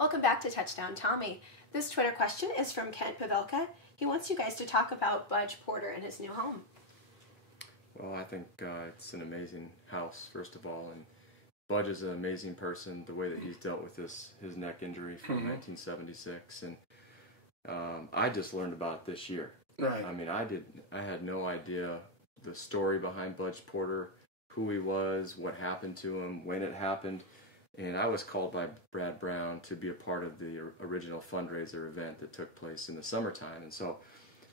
Welcome back to Touchdown Tommie. This Twitter question is from Kent Pavelka. He wants you guys to talk about Budge Porter and his new home. Well, I think it's an amazing house, first of all, and Budge is an amazing person, the way that he's dealt with his neck injury from 1976, and I just learned about it this year. Right. I mean, I had no idea the story behind Budge Porter, who he was, what happened to him, when it happened. And I was called by Brad Brown to be a part of the original fundraiser event that took place in the summertime. And so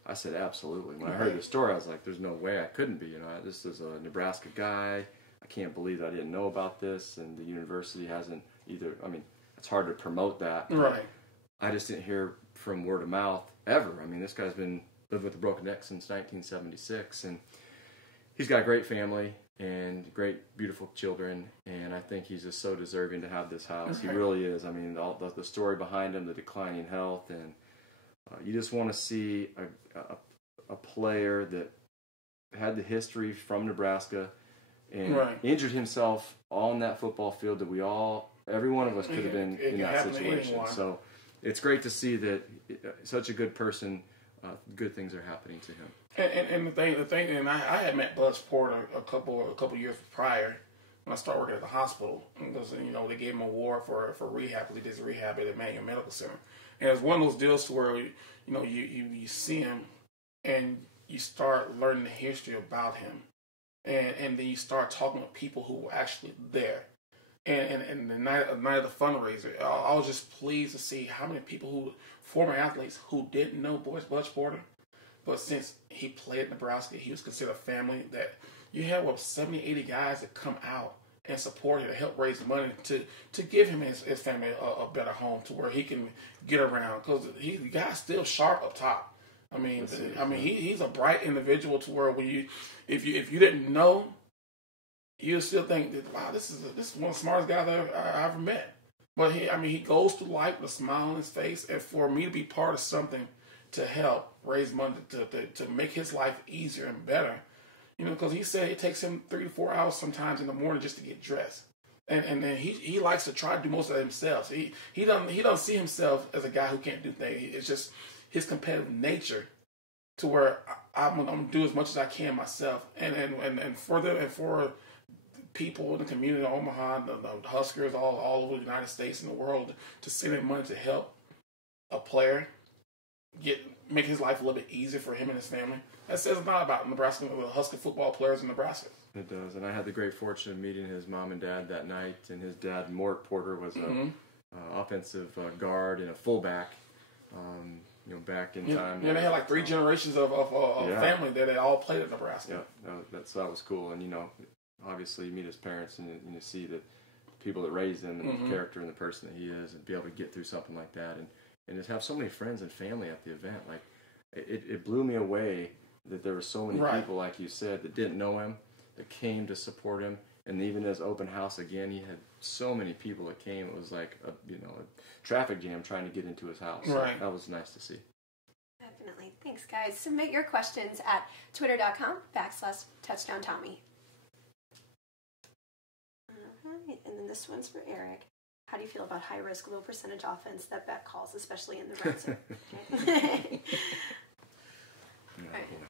I said, absolutely. When I heard the story, I was like, there's no way I couldn't be. You know, this is a Nebraska guy. I can't believe I didn't know about this. And the university hasn't either. I mean, it's hard to promote that. Right. I just didn't hear from word of mouth ever. I mean, this guy's been living with a broken neck since 1976. And he's got a great family and great, beautiful children, and I think he's just so deserving to have this house. He really is. I mean, all the story behind him, the declining health, and you just want to see a player that had the history from Nebraska and injured himself on that football field that every one of us could have been in that situation. So it's great to see that such a good person, good things are happening to him. And the thing, and I had met Budge Porter a couple years prior when I started working at the hospital, because they gave him an award for rehab because he did rehab at Emmanuel Medical Center, and it was one of those deals to where you see him and you start learning the history about him, and then you start talking with people who were actually there, and the night of the fundraiser, I was just pleased to see how many people former athletes who didn't know Budge Porter. But since he played at Nebraska, he was considered family. That you have 70, 80 guys that come out and support him to help raise money to give him his family a better home to where he can get around. Because the guy's still sharp up top. I mean, he's a bright individual to where if you didn't know, you still think that, wow, this is one of the smartest guys I ever met. But he goes through life with a smile on his face, and for me to be part of something to help raise money to make his life easier and better, because he said it takes him 3 to 4 hours sometimes in the morning just to get dressed, and then he likes to try to do most of it himself. So he doesn't see himself as a guy who can't do things. It's just his competitive nature to where I'm gonna do as much as I can myself, and for people in the community of Omaha, the Huskers all over the United States and the world to send in money to help a player make his life a little bit easier for him and his family. That says a lot about Nebraska, the Husker football players in Nebraska. It does, and I had the great fortune of meeting his mom and dad that night, and his dad, Mort Porter, was an offensive guard and a fullback, back in time. Yeah, they had like 3 generations of family that they all played at Nebraska. Yeah, that was cool, and obviously you meet his parents and you see that people that raised him and the character and the person that he is, and be able to get through something like that, and just have so many friends and family at the event. Like, it blew me away that there were so many people, like you said, that didn't know him, that came to support him. And even his open house, again, he had so many people that came. It was like a traffic jam trying to get into his house. So that was nice to see. Definitely. Thanks, guys. Submit your questions at twitter.com/touchdowntommie. All right, and then this one's for Eric. How do you feel about high-risk, low-percentage offense that Beck calls, especially in the red zone? Right.